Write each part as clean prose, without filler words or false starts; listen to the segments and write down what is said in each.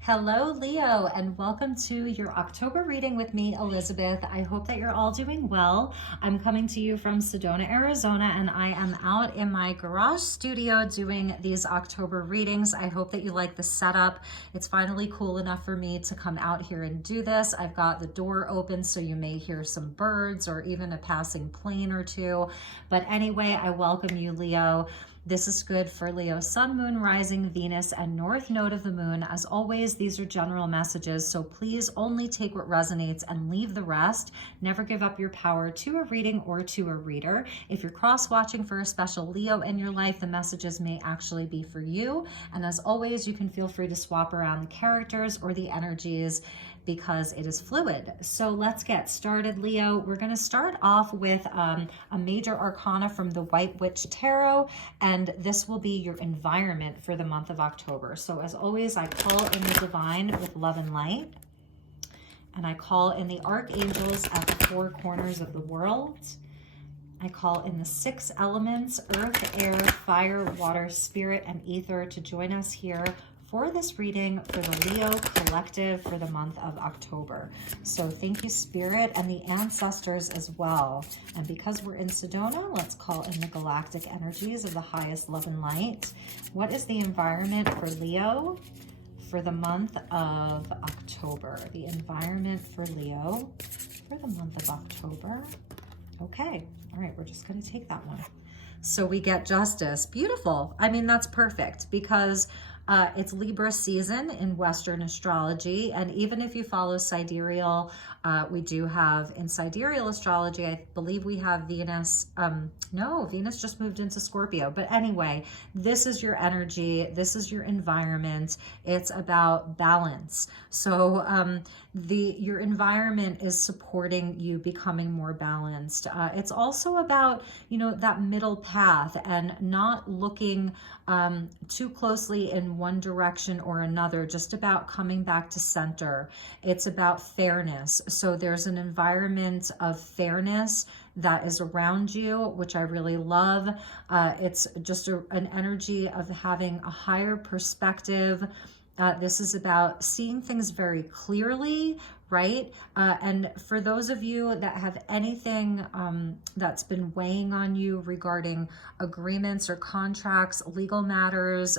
Hello, Leo, and welcome to your October reading with me, Elizabeth. I hope that you're all doing well. I'm coming to you from Sedona, Arizona, and I am out in my garage studio doing these October readings. I hope that you like the setup. It's finally cool enough for me to come out here and do this. I've got the door open, so you may hear some birds or even a passing plane or two. But anyway, I welcome you, Leo. This is good for Leo, Sun, Moon, Rising, Venus, and North Node of the Moon. As always, these are general messages, so please only take what resonates and leave the rest. Never give up your power to a reading or to a reader. If you're cross-watching for a special Leo in your life, the messages may actually be for you. And as always, you can feel free to swap around the characters or the energies because it is fluid. So let's get started, Leo. We're going to start off with a major arcana from the White Witch Tarot, and this will be your environment for the month of October. So as always, I call in the divine with love and light, and I call in the archangels at the four corners of the world. I call in the six elements, earth, air, fire, water, spirit, and ether to join us here for this reading for the Leo collective for the month of October. So thank you, Spirit, and the ancestors as well. And because we're in Sedona, let's call in the galactic energies of the highest love and light. What is the environment for Leo for the month of October? The environment for Leo for the month of October. Okay, all right, we're just going to take that one. So we get Justice. Beautiful. I mean, that's perfect because it's Libra season in Western astrology. And even if you follow sidereal, we do have in sidereal astrology, I believe we have Venus. No, Venus just moved into Scorpio. But anyway, this is your energy. This is your environment. It's about balance. So your environment is supporting you becoming more balanced. It's also about, that middle path and not looking too closely in one direction or another, just about coming back to center. It's about fairness. So there's an environment of fairness that is around you, which I really love. It's just an energy of having a higher perspective. This is about seeing things very clearly, right? And for those of you that have anything that's been weighing on you regarding agreements or contracts, legal matters,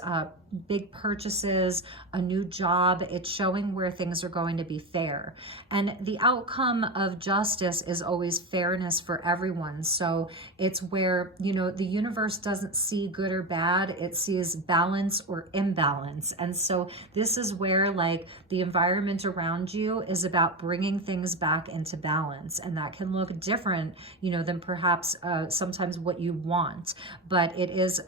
big purchases, a new job, it's showing where things are going to be fair. And the outcome of justice is always fairness for everyone. So it's where, the universe doesn't see good or bad, it sees balance or imbalance. And so this is where the environment around you is about bringing things back into balance. And that can look different, than perhaps sometimes what you want, but it is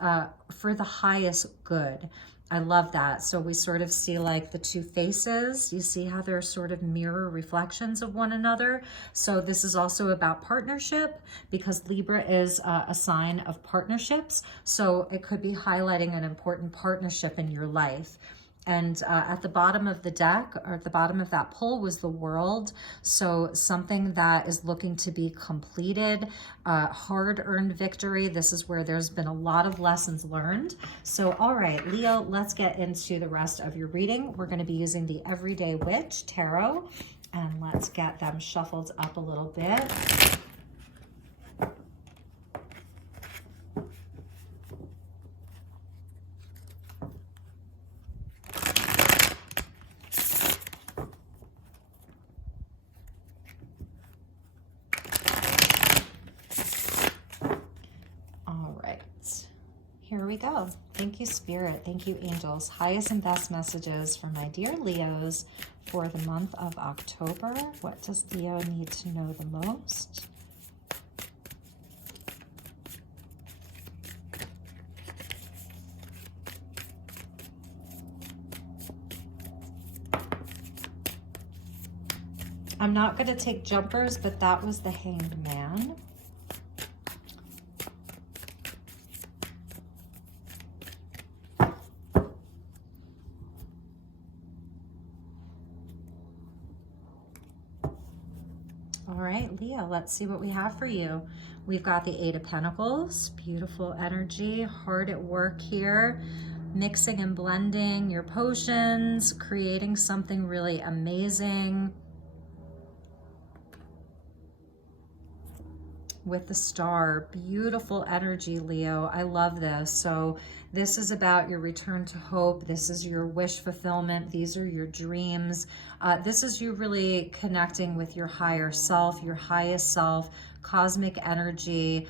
for the highest good. I love that. So we sort of see the two faces. You see how they're sort of mirror reflections of one another. So this is also about partnership because Libra is a sign of partnerships. So it could be highlighting an important partnership in your life. And at the bottom of the deck, or at the bottom of that pull, was the World. So something that is looking to be completed, hard-earned victory. This is where there's been a lot of lessons learned. So, all right, Leo, let's get into the rest of your reading. We're going to be using the Everyday Witch Tarot, and let's get them shuffled up a little bit. Here we go. Thank you, Spirit. Thank you, angels. Highest and best messages for my dear Leos for the month of October. What does Leo need to know the most? I'm not going to take jumpers, but that was the Hanged Man. All right, Leo, let's see what we have for you. We've got the Eight of Pentacles, beautiful energy, hard at work here. mixing and blending your potions, creating something really amazing. With the Star, beautiful energy, Leo. I love this. So this is about your return to hope. This is your wish fulfillment. These are your dreams. This is you really connecting with your higher self, your highest self, cosmic energy,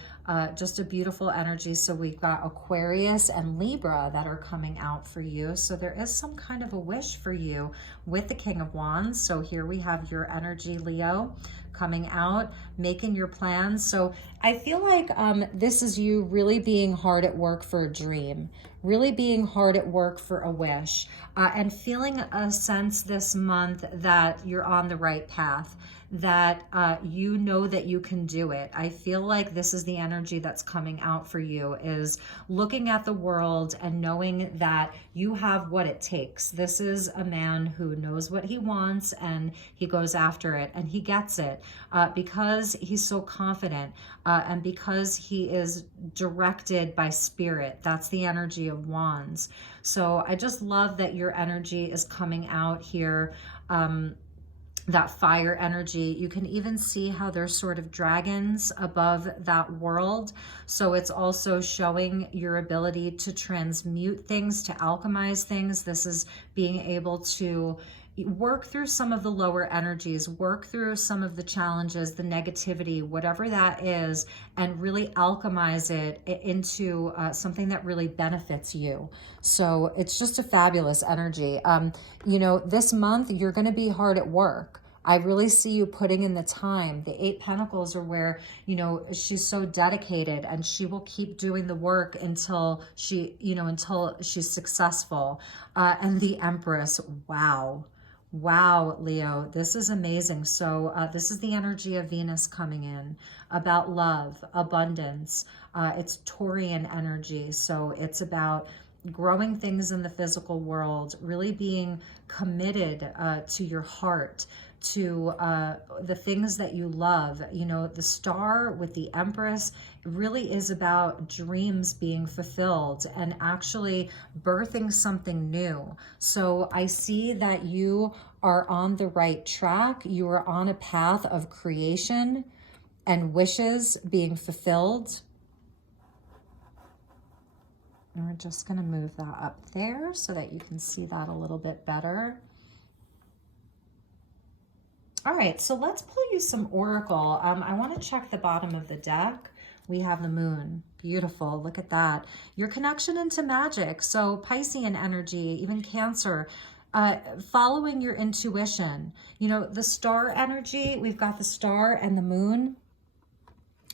just a beautiful energy. So we've got Aquarius and Libra that are coming out for you. So there is some kind of a wish for you with the King of Wands. So here we have your energy, Leo, coming out, making your plans. So I feel like this is you really being hard at work for a dream, really being hard at work for a wish, and feeling a sense this month that you're on the right path, that you know that you can do it. I feel like this is the energy that's coming out for you, is looking at the world and knowing that you have what it takes. This is a man who knows what he wants and he goes after it and he gets it because he's so confident and because he is directed by spirit. That's the energy of Wands. So I just love that your energy is coming out here. That fire energy. You can even see how there's sort of dragons above that world. So it's also showing your ability to transmute things, to alchemize things. This is being able to work through some of the lower energies, work through some of the challenges, the negativity, whatever that is, and really alchemize it into something that really benefits you. So it's just a fabulous energy. You know, this month you're going to be hard at work. I really see you putting in the time. The 8 Pentacles are where, you know, she's so dedicated and she will keep doing the work until she, you know, until she's successful. And the Empress, wow. Wow, Leo, this is amazing. So this is the energy of Venus coming in, about love, abundance. It's Taurian energy. So it's about growing things in the physical world, really being committed to your heart, to the things that you love. You know, the Star with the Empress really is about dreams being fulfilled and actually birthing something new. So I see that you are on the right track. You are on a path of creation and wishes being fulfilled. And we're just going to move that up there so that you can see that a little bit better. All right, so let's pull you some Oracle. I want to check the bottom of the deck. We have the Moon. Beautiful. Look at that. Your connection into magic. So Piscean energy, even Cancer, following your intuition. You know, the Star energy, we've got the Star and the Moon.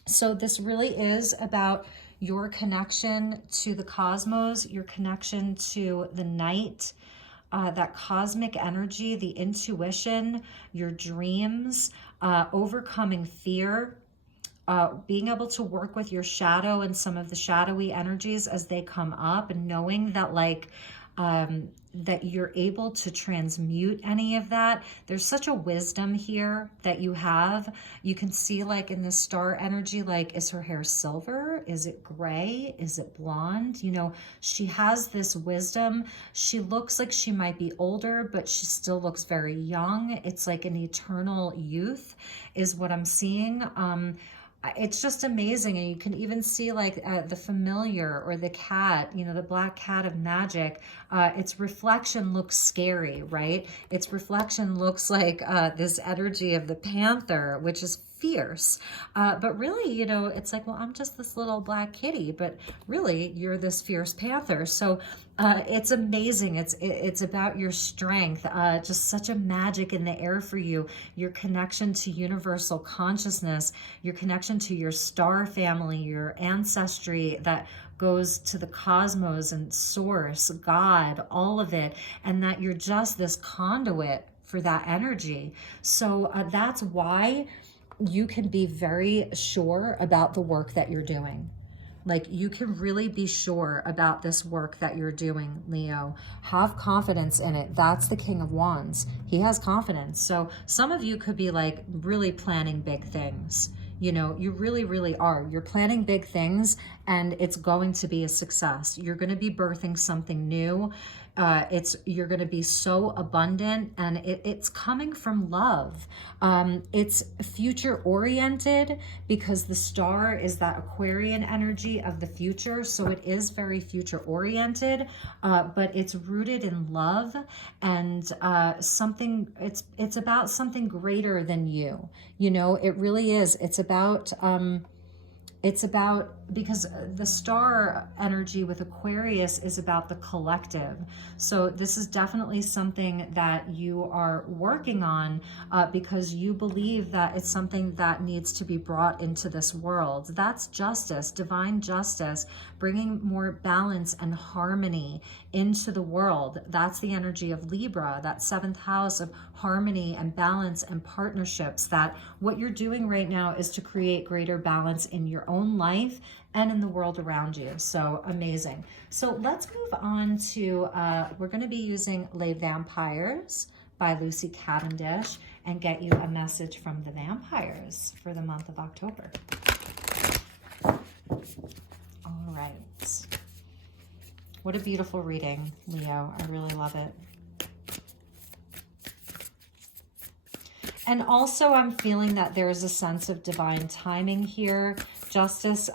So this really is about your connection to the cosmos, your connection to the night, that cosmic energy, the intuition, your dreams, overcoming fear, being able to work with your shadow and some of the shadowy energies as they come up, and knowing that like that you're able to transmute any of that. There's such a wisdom here that you have. You can see like in the Star energy, like, is her hair silver? Is it gray? Is it blonde? You know, she has this wisdom. She looks like she might be older, but she still looks very young. It's like an eternal youth is what I'm seeing. It's just amazing. And you can even see like the familiar or the cat, you know, the black cat of magic. Its reflection looks scary, right? Its reflection looks like this energy of the panther, which is fierce. But really, you know, it's like, well, I'm just this little black kitty, but really you're this fierce panther. So it's amazing. It's about your strength, just such a magic in the air for you, your connection to universal consciousness, your connection to your star family, your ancestry that goes to the cosmos and source, God, all of it, and that you're just this conduit for that energy. So that's why you can be very sure about the work that you're doing. Like, you can really be sure about this work that you're doing, Leo. Have confidence in it. That's the King of Wands. He has confidence. So some of you could be like really planning big things. You know, you really, really are. You're planning big things and it's going to be a success. You're going to be birthing something new. You're going to be so abundant, and it's coming from love. It's future oriented because the star is that Aquarian energy of the future. So it is very future oriented, but it's rooted in love and it's about something greater than you. You know, it really is. It's about, because the star energy with Aquarius is about the collective. So this is definitely something that you are working on because you believe that it's something that needs to be brought into this world. That's justice, divine justice, bringing more balance and harmony into the world. That's the energy of Libra, that 7th house of harmony and balance and partnerships. That what you're doing right now is to create greater balance in your own life and in the world around you. So amazing. So let's move on to, we're going to be using Les Vampires by Lucy Cavendish and get you a message from the vampires for the month of October. All right. What a beautiful reading, Leo. I really love it. And also I'm feeling that there's a sense of divine timing here. Justice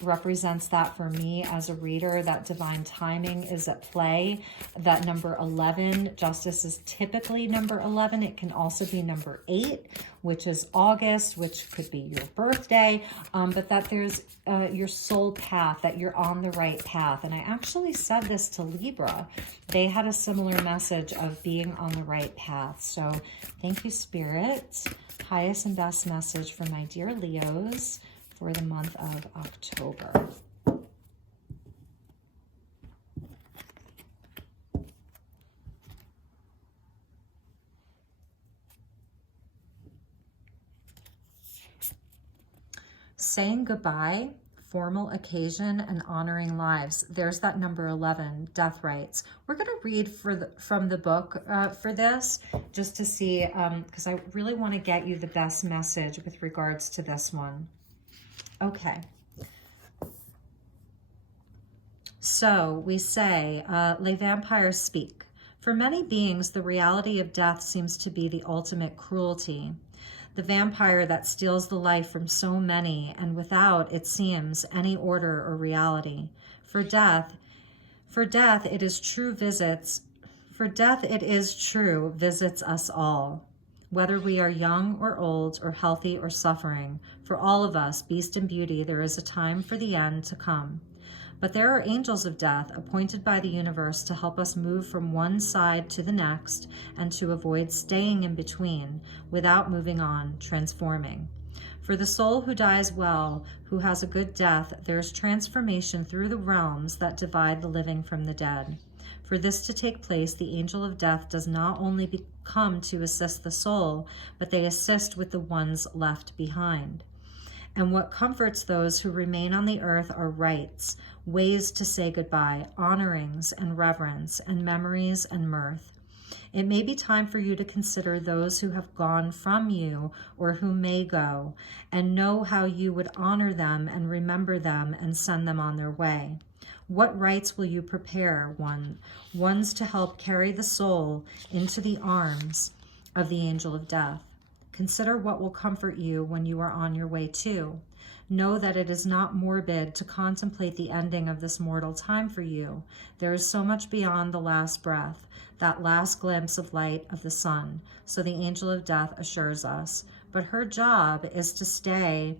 represents that for me as a reader, that divine timing is at play. That number 11, justice is typically number 11. It can also be number 8, which is August, which could be your birthday, but that there's your soul path, that you're on the right path. And I actually said this to Libra. They had a similar message of being on the right path. So thank you, Spirit. Highest and best message for my dear Leos for the month of October. Saying goodbye, formal occasion, and honoring lives. There's that number 11, death rites. We're going to read from the book for this, just to see, because I really want to get you the best message with regards to this one. Okay. So we say, Les Vampires speak. For many beings, the reality of death seems to be the ultimate cruelty. The vampire that steals the life from so many, and without, it seems, any order or reality. For death it is true visits us all. Whether we are young or old, or healthy or suffering, for all of us, beast and beauty, there is a time for the end to come. But there are angels of death appointed by the universe to help us move from one side to the next and to avoid staying in between without moving on, transforming. For the soul who dies well, who has a good death, there is transformation through the realms that divide the living from the dead. For this to take place, the angel of death does not only come to assist the soul, but they assist with the ones left behind. And what comforts those who remain on the earth are rites, ways to say goodbye, honorings and reverence, and memories and mirth. It may be time for you to consider those who have gone from you or who may go, and know how you would honor them and remember them and send them on their way. What rites will you prepare? Ones to help carry the soul into the arms of the angel of death. Consider what will comfort you when you are on your way too. Know that it is not morbid to contemplate the ending of this mortal time for you. There is so much beyond the last breath, that last glimpse of light of the sun, so the angel of death assures us. But her job is to stay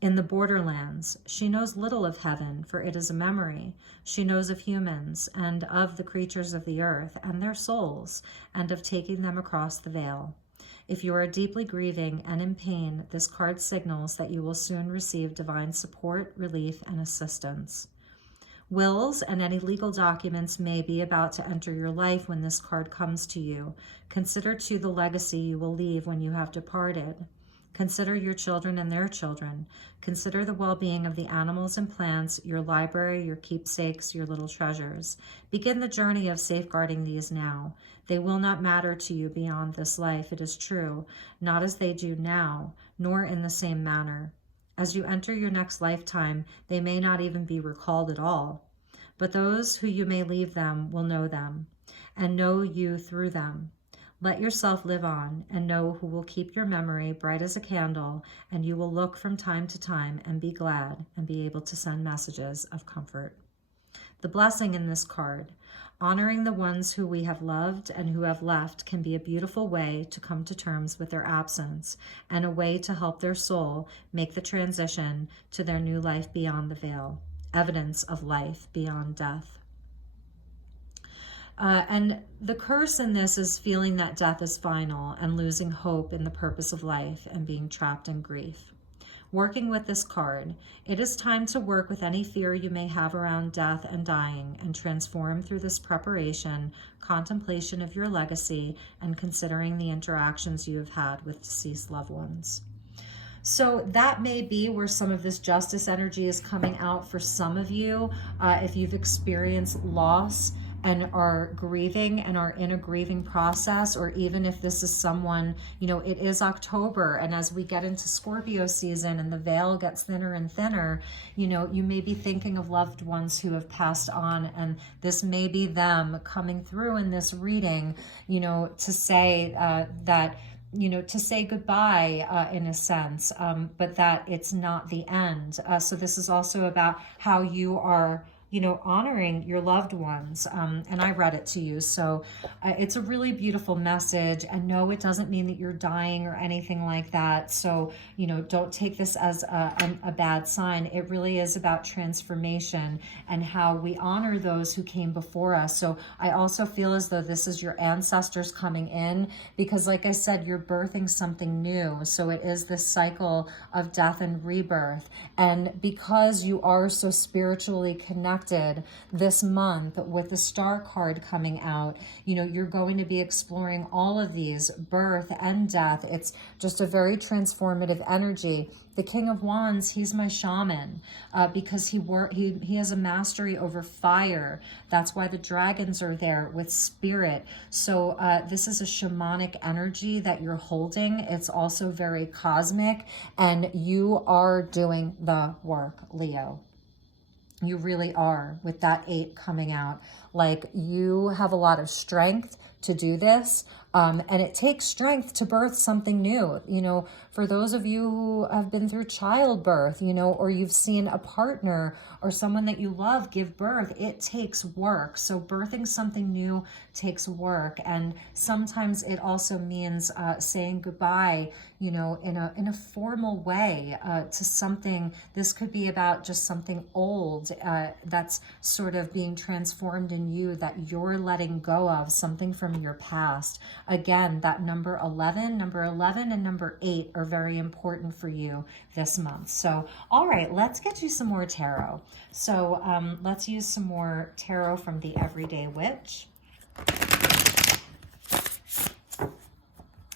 in the borderlands. She knows little of heaven, for it is a memory. She knows of humans and of the creatures of the earth and their souls, and of taking them across the veil. If you are deeply grieving and in pain, this card signals that you will soon receive divine support, relief, and assistance. Wills and any legal documents may be about to enter your life when this card comes to you. Consider too the legacy you will leave when you have departed. Consider your children and their children. Consider the well-being of the animals and plants, your library, your keepsakes, your little treasures. Begin the journey of safeguarding these now. They will not matter to you beyond this life, it is true, not as they do now, nor in the same manner. As you enter your next lifetime, they may not even be recalled at all. But those who you may leave them will know them, and know you through them. Let yourself live on, and know who will keep your memory bright as a candle, and you will look from time to time and be glad and be able to send messages of comfort. The blessing in this card: honoring the ones who we have loved and who have left can be a beautiful way to come to terms with their absence, and a way to help their soul make the transition to their new life beyond the veil, evidence of life beyond death. And the curse in this is feeling that death is final and losing hope in the purpose of life and being trapped in grief. Working with this card, it is time to work with any fear you may have around death and dying and transform through this preparation, contemplation of your legacy, and considering the interactions you have had with deceased loved ones. So that may be where some of this justice energy is coming out for some of you. If you've experienced loss and are grieving and are in a grieving process, or even if this is someone, you know, it is October, and as we get into Scorpio season and the veil gets thinner and thinner, you know, you may be thinking of loved ones who have passed on, and this may be them coming through in this reading, you know, to say that, you know, to say goodbye in a sense, but that it's not the end. So this is also about how you are, you know, honoring your loved ones. And I read it to you. So it's a really beautiful message. And no, it doesn't mean that you're dying or anything like that. So, you know, don't take this as a bad sign. It really is about transformation and how we honor those who came before us. So I also feel as though this is your ancestors coming in, because like I said, you're birthing something new. So it is this cycle of death and rebirth. And because you are so spiritually connected this month with the Star card coming out, you know, you're going to be exploring all of these, birth and death. It's just a very transformative energy. The King of Wands, he's my shaman because he has a mastery over fire. That's why the dragons are there with spirit. So this is a shamanic energy that you're holding. It's also very cosmic, and you are doing the work, Leo. You really are, with that 8 coming out. Like, you have a lot of strength to do this. And it takes strength to birth something new. You know, for those of you who have been through childbirth, you know, or you've seen a partner or someone that you love give birth, it takes work. So birthing something new takes work. And sometimes it also means saying goodbye, you know, in a formal way to something. This could be about just something old that's sort of being transformed in you, that you're letting go of, something from your past. Again, that number 11 and number 8 are very important for you this month. So, all right, let's get you some more tarot. So let's use some more tarot from the Everyday Witch.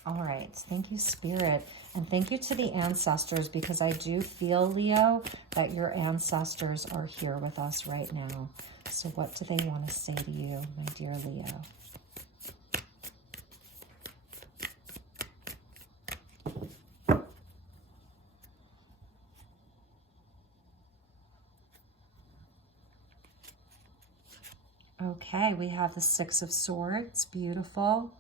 All right, thank you, Spirit. And thank you to the ancestors, because I do feel, Leo, that your ancestors are here with us right now. So what do they want to say to you, my dear Leo? Okay, we have the 6 of Swords. Beautiful.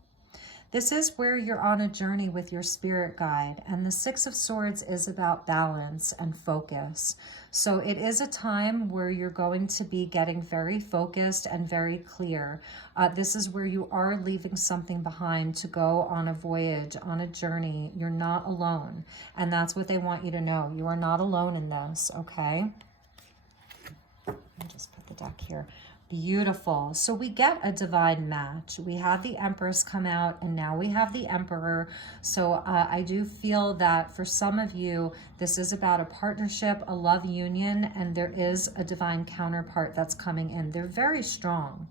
This is where you're on a journey with your spirit guide, and the 6 of Swords is about balance and focus. So it is a time where you're going to be getting very focused and very clear. This is where you are leaving something behind to go on a voyage, on a journey. You're not alone, and that's what they want you to know. You are not alone in this, okay? Let me just put the deck here. Beautiful. So we get a divine match. We had the Empress come out, and now we have the Emperor. So I do feel that for some of you, this is about a partnership, a love union, and there is a divine counterpart that's coming in. They're very strong.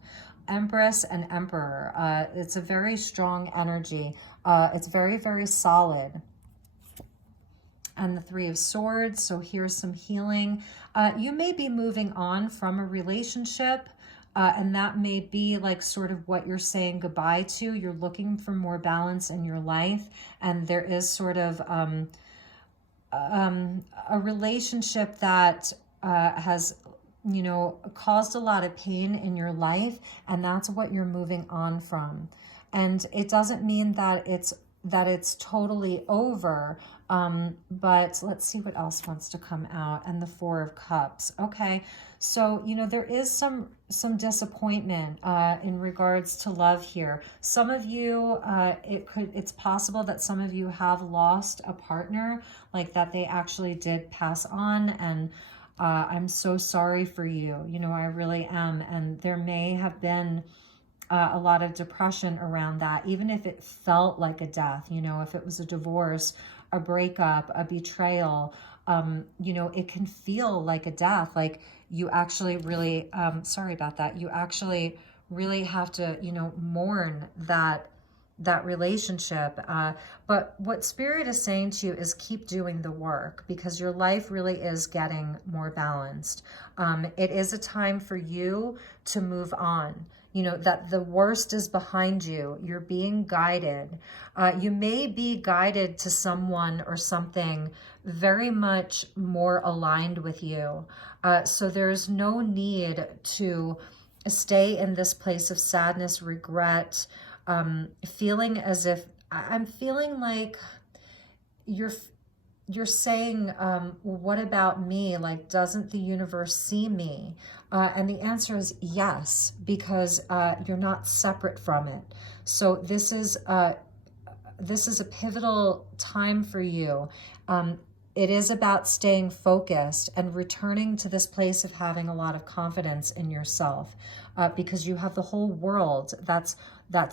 Empress and Emperor. It's a very strong energy. It's very, very solid. and the Three of Swords. So here's some healing. You may be moving on from a relationship, and that may be like sort of what you're saying goodbye to. You're looking for more balance in your life, and there is sort of a relationship that has, you know, caused a lot of pain in your life, and that's what you're moving on from. And it doesn't mean that it's totally over, but let's see what else wants to come out. And the Four of Cups. Okay, so you know there is some disappointment in regards to love here. Some of you, it's possible that some of you have lost a partner, like that they actually did pass on, and I'm so sorry for you. You know, I really am. And there may have been a lot of depression around that, even if it felt like a death, you know, if it was a divorce, a breakup, a betrayal, you know, it can feel like a death. Like you actually really, sorry about that. You actually really have to, you know, mourn that relationship. But what Spirit is saying to you is keep doing the work, because your life really is getting more balanced. It is a time for you to move on. You know, that the worst is behind you. You're being guided. You may be guided to someone or something very much more aligned with you. So there's no need to stay in this place of sadness, regret, feeling as if I'm feeling like you're saying, well, what about me? Like, doesn't the universe see me? And the answer is yes, because you're not separate from it. So this is a pivotal time for you. It is about staying focused and returning to this place of having a lot of confidence in yourself, because you have the whole world that's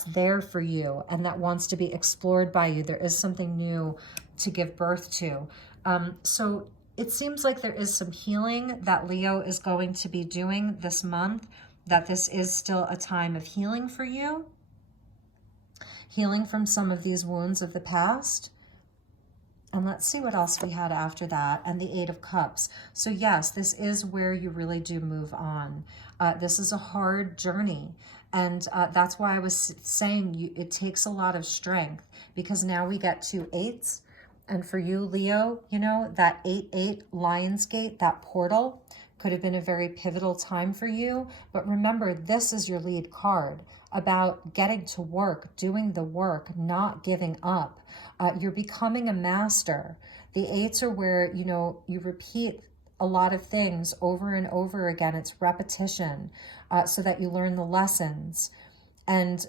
there for you and that wants to be explored by you. There is something new to give birth to. So it seems like there is some healing that Leo is going to be doing this month, that this is still a time of healing for you, healing from some of these wounds of the past. And let's see what else we had after that. And the Eight of Cups. So yes, this is where you really do move on. This is a hard journey. And that's why I was saying it takes a lot of strength, because now we get two eights. And for you, Leo, you know, that 8-8 Lionsgate, that portal could have been a very pivotal time for you. But remember, this is your lead card about getting to work, doing the work, not giving up. You're becoming a master. The eights are where, you know, you repeat a lot of things over and over again. It's repetition, so that you learn the lessons, and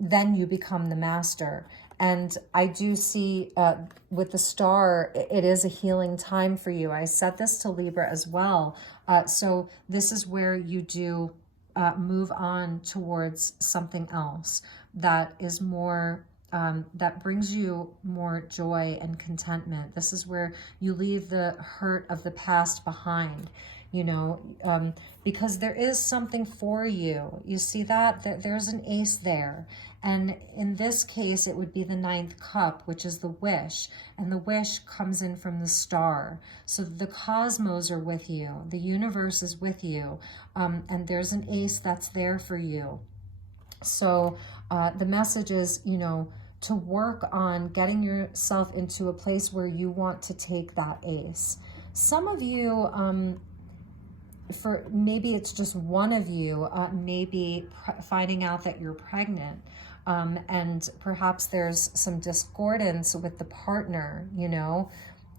then you become the master. And I do see with the star, it is a healing time for you. I said this to Libra as well. So this is where you do move on towards something else that is more, that brings you more joy and contentment. This is where you leave the hurt of the past behind, you know, because there is something for you. You see that there's an ace there. And in this case, it would be the Ninth Cup, which is the wish. And the wish comes in from the star. So the cosmos are with you. The universe is with you. And there's an ace that's there for you. So the message is, you know, to work on getting yourself into a place where you want to take that ace. Some of you, for maybe it's just one of you, maybe finding out that you're pregnant. And perhaps there's some discordance with the partner, you know,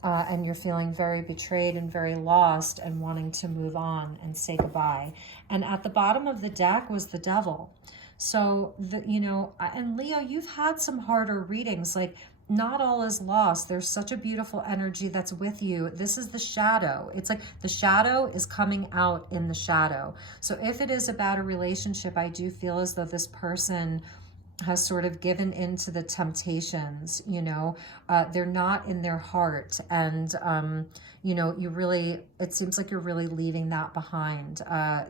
and you're feeling very betrayed and very lost and wanting to move on and say goodbye. And at the bottom of the deck was the Devil. So, you know, and Leo, you've had some harder readings, like not all is lost. There's such a beautiful energy that's with you. This is the shadow. It's like the shadow is coming out in the shadow. So if it is about a relationship, I do feel as though this person has sort of given into the temptations, you know, they're not in their heart. And, you know, it seems like you're really leaving that behind,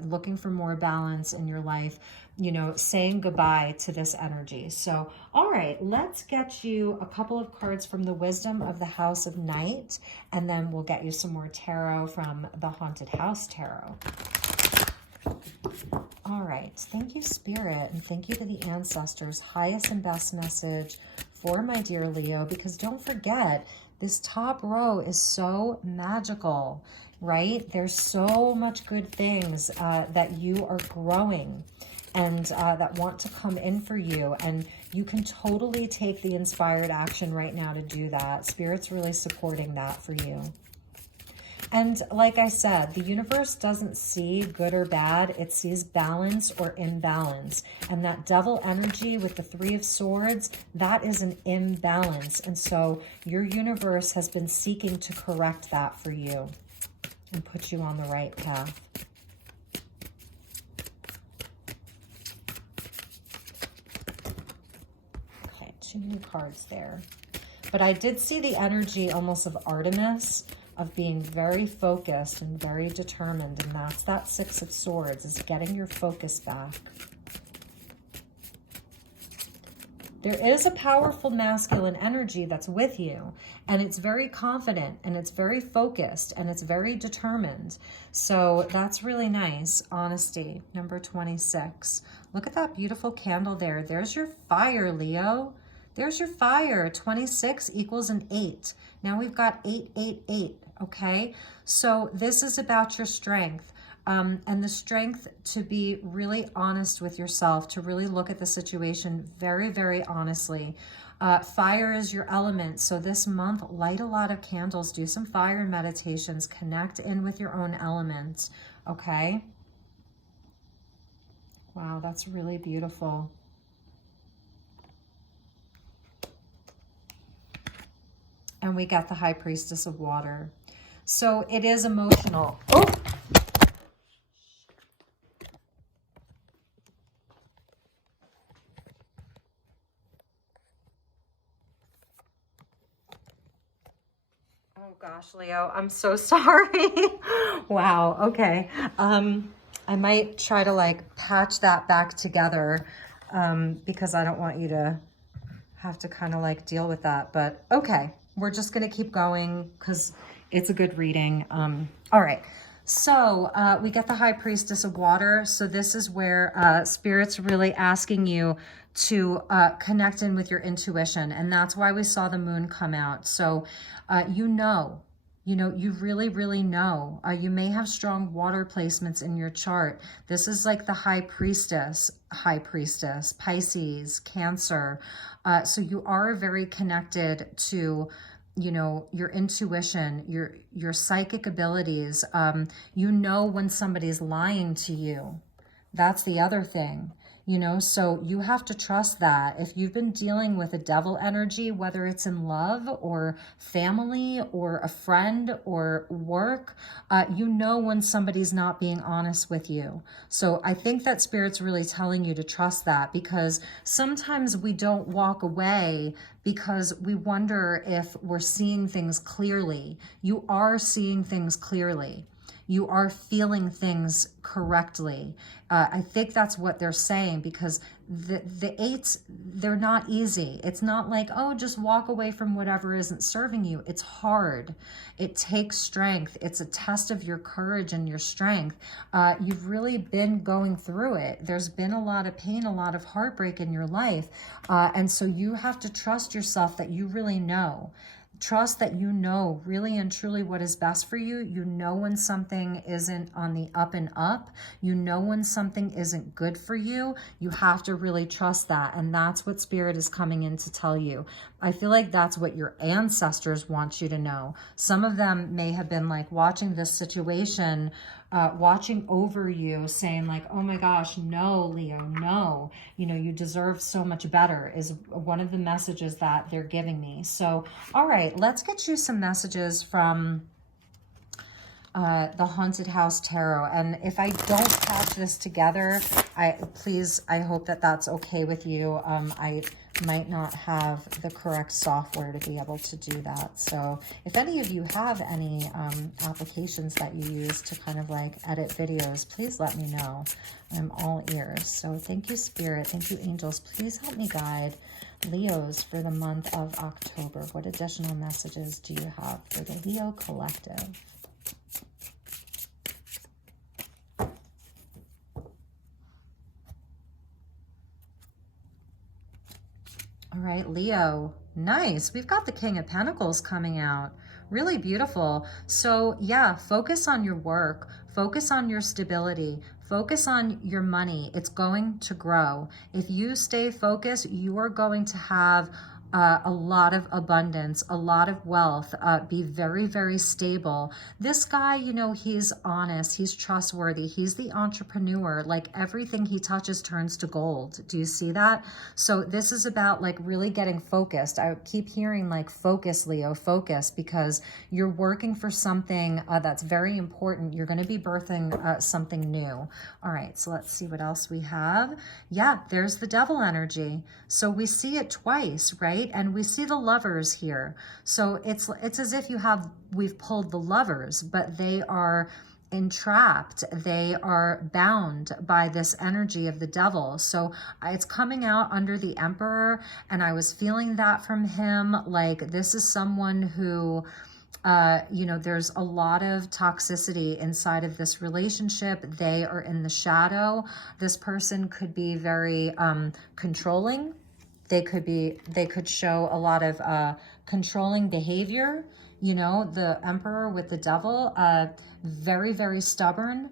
looking for more balance in your life. you know, saying goodbye to this energy. So, all right, let's get you a couple of cards from the Wisdom of the House of Night, and then we'll get you some more tarot from the Haunted House Tarot. All right, thank you, Spirit, and thank you to the ancestors. Highest and best message for my dear Leo, because don't forget, this top row is so magical, right? There's so much good things that you are growing and that want to come in for you. And you can totally take the inspired action right now to do that. Spirit's really supporting that for you. And like I said, the universe doesn't see good or bad. It sees balance or imbalance. And that devil energy with the Three of Swords, that is an imbalance. And so your universe has been seeking to correct that for you and put you on the right path. Okay, too many cards there. But I did see the energy almost of Artemis, of being very focused and very determined. And that's that Six of Swords, is getting your focus back. There is a powerful masculine energy that's with you, and it's very confident, and it's very focused, and it's very determined. So that's really nice. Honesty, number 26. Look at that beautiful candle there. There's your fire, Leo. There's your fire. 26 equals an 8. Now we've got 888, okay? So this is about your strength. And the strength to be really honest with yourself, to really look at the situation very, very honestly. Fire is your element. So this month, light a lot of candles, do some fire meditations, connect in with your own element, okay? Wow, that's really beautiful. And we got the High Priestess of Water. So it is emotional. Oh! Oh gosh, Leo, I'm so sorry. Wow, okay. I might try to like patch that back together because I don't want you to have to kind of like deal with that. But okay, we're just going to keep going because it's a good reading. All right. So we get the High Priestess of Water. So this is where Spirit's really asking you to connect in with your intuition. And that's why we saw the moon come out. So you really, really know. You may have strong water placements in your chart. This is like the High Priestess, Pisces, Cancer. So you are very connected to, you know, your intuition, your psychic abilities. You know when somebody's lying to you. That's the other thing. You know, so you have to trust that. If you've been dealing with a devil energy, whether it's in love or family or a friend or work, you know when somebody's not being honest with you. So I think that Spirit's really telling you to trust that, because sometimes we don't walk away because we wonder if we're seeing things clearly. You are seeing things clearly. You are feeling things correctly. I think that's what they're saying, because the eights, they're not easy. It's not like, oh, just walk away from whatever isn't serving you. It's hard. It takes strength. It's a test of your courage and your strength. You've really been going through it. There's been a lot of pain, a lot of heartbreak in your life. And so you have to trust yourself that you really know. Trust that you know really and truly what is best for you. You know when something isn't on the up and up. You know when something isn't good for you. You have to really trust that. And that's what Spirit is coming in to tell you. I feel like that's what your ancestors want you to know. Some of them may have been like watching this situation, watching over you, saying like, oh my gosh, no, Leo, no. You know, you deserve so much better, is one of the messages that they're giving me. So, all right, let's get you some messages from the Haunted House Tarot. And if I don't patch this together, I hope that that's okay with you. I might not have the correct software to be able to do that. So if any of you have any applications that you use to kind of like edit videos, please let me know. I'm all ears. So thank you, Spirit. Thank you, angels. Please help me guide Leos for the month of October. What additional messages do you have for the Leo collective? All right, Leo, nice. We've got the King of Pentacles coming out. Really beautiful. So yeah, focus on your work, focus on your stability, focus on your money. It's going to grow. If you stay focused, you are going to have a lot of abundance, a lot of wealth, be very, very stable. This guy, you know, he's honest, he's trustworthy, he's the entrepreneur. Like everything he touches turns to gold. Do you see that? So this is about like really getting focused. I keep hearing like focus, Leo, focus, because you're working for something that's very important. You're going to be birthing something new. All right, so let's see what else we have. Yeah, there's the devil energy. So we see it twice, right? And we see the lovers here. So it's as if we've pulled the lovers, but they are entrapped. They are bound by this energy of the devil. So it's coming out under the Emperor. And I was feeling that from him. Like this is someone who, you know, there's a lot of toxicity inside of this relationship. They are in the shadow. This person could be very controlling. They could show a lot of controlling behavior. You know, the Emperor with the devil, very, very stubborn.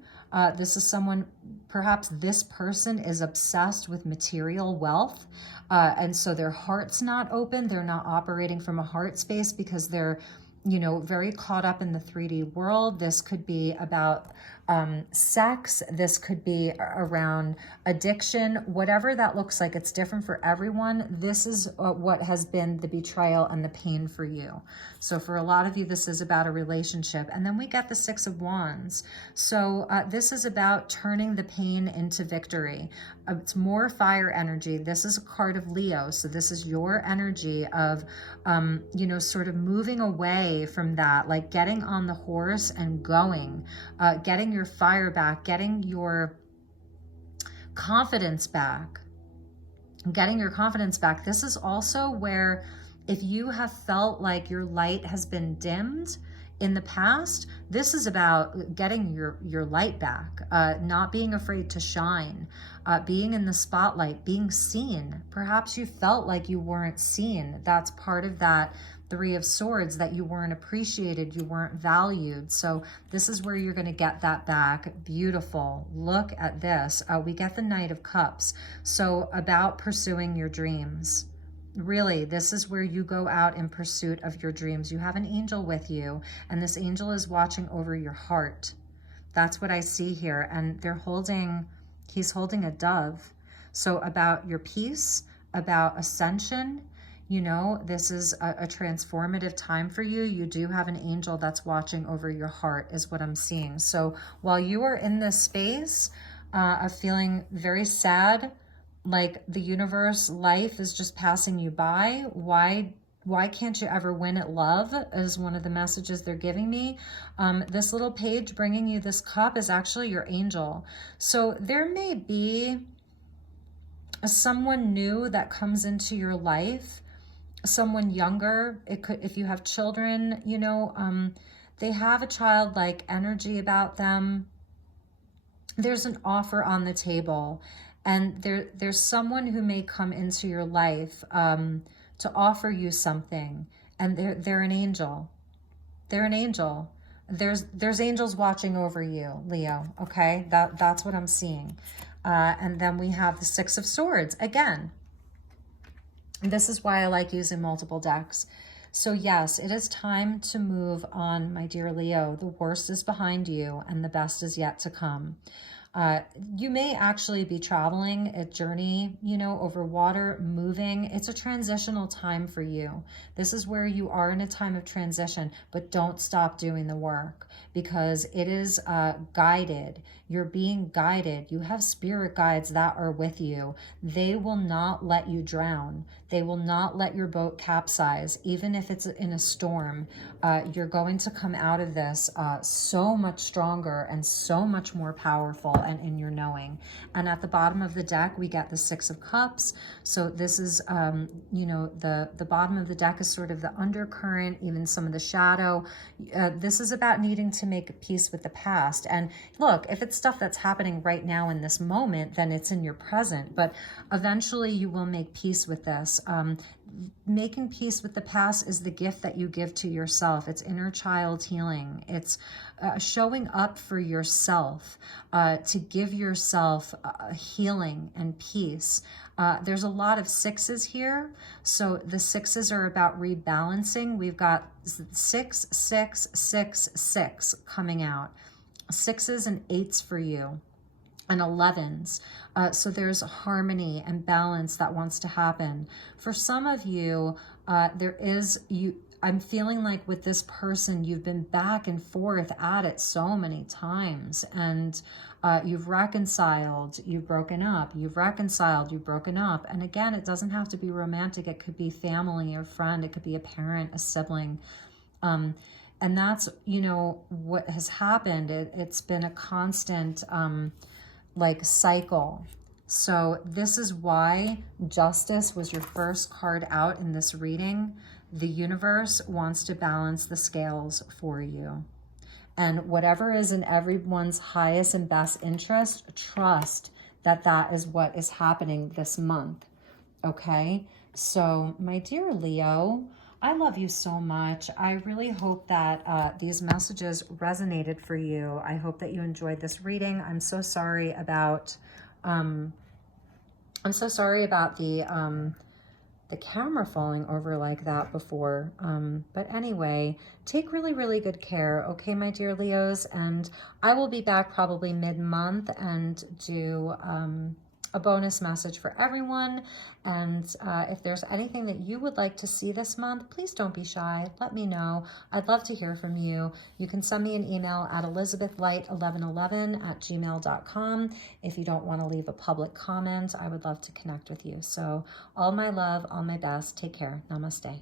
This is someone, perhaps this person is obsessed with material wealth. And so their heart's not open. They're not operating from a heart space because they're, you know, very caught up in the 3D world. This could be about sex. This could be around addiction, whatever that looks like. It's different for everyone. This is what has been the betrayal and the pain for you. So for a lot of you, this is about a relationship. And then we get the Six of Wands. So this is about turning the pain into victory. It's more fire energy. This is a card of Leo. So this is your energy of, you know, sort of moving away from that, like getting on the horse and going, getting your fire back, getting your confidence back, getting your confidence back. This is also where if you have felt like your light has been dimmed in the past, this is about getting your light back, not being afraid to shine, being in the spotlight, being seen. Perhaps you felt like you weren't seen. That's part of that Three of Swords, that you weren't appreciated, you weren't valued. So this is where you're going to get that back. Beautiful. Look at this. We get the Knight of Cups. So about pursuing your dreams. Really, this is where you go out in pursuit of your dreams. You have an angel with you, and this angel is watching over your heart. That's what I see here. And he's holding a dove. So about your peace, about ascension. You know, this is a transformative time for you. You do have an angel that's watching over your heart is what I'm seeing. So while you are in this space of feeling very sad, like the universe, life is just passing you by, why can't you ever win at love is one of the messages they're giving me. This little page bringing you this cup is actually your angel. So there may be someone new that comes into your life, someone younger. It could, if you have children, you know, they have a childlike energy about them. There's an offer on the table, and there's someone who may come into your life to offer you something, and they're an angel. They're an angel. There's angels watching over you, Leo. Okay, that's what I'm seeing. And then we have the Six of Swords again. This is why I like using multiple decks. So yes, it is time to move on, my dear Leo. The worst is behind you and the best is yet to come. You may actually be traveling a journey, you know, over water, moving. It's a transitional time for you. This is where you are in a time of transition, but don't stop doing the work because it is guided. You're being guided. You have spirit guides that are with you. They will not let you drown. They will not let your boat capsize, even if it's in a storm. You're going to come out of this so much stronger and so much more powerful and in your knowing. And at the bottom of the deck, we get the Six of Cups. So this is, you know, the bottom of the deck is sort of the undercurrent, even some of the shadow. This is about needing to make peace with the past. And look, if it's stuff that's happening right now in this moment, then it's in your present. But eventually you will make peace with this. Making peace with the past is the gift that you give to yourself. It's inner child healing. It's showing up for yourself, to give yourself healing and peace. There's a lot of sixes here. So the sixes are about rebalancing. We've got 6, 6, 6, 6 coming out. Sixes and eights for you. And 11s. So there's harmony and balance that wants to happen. For some of you, I'm feeling like with this person, you've been back and forth at it so many times, and you've reconciled, you've broken up, you've reconciled, you've broken up. And again, it doesn't have to be romantic. It could be family or friend. It could be a parent, a sibling. And that's, you know, what has happened. It's been a constant, like cycle. So this is why Justice was your first card out in this reading. The universe wants to balance the scales for you. And whatever is in everyone's highest and best interest, trust that that is what is happening this month. Okay? So my dear Leo, I love you so much. I really hope that these messages resonated for you. I hope that you enjoyed this reading. I'm so sorry about the camera falling over like that before. But anyway, take really, really good care. Okay, my dear Leos, and I will be back probably mid-month and do a bonus message for everyone. And if there's anything that you would like to see this month, please don't be shy. Let me know. I'd love to hear from you. You can send me an email at elizabethlight1111@gmail.com. If you don't want to leave a public comment, I would love to connect with you. So all my love, all my best. Take care. Namaste.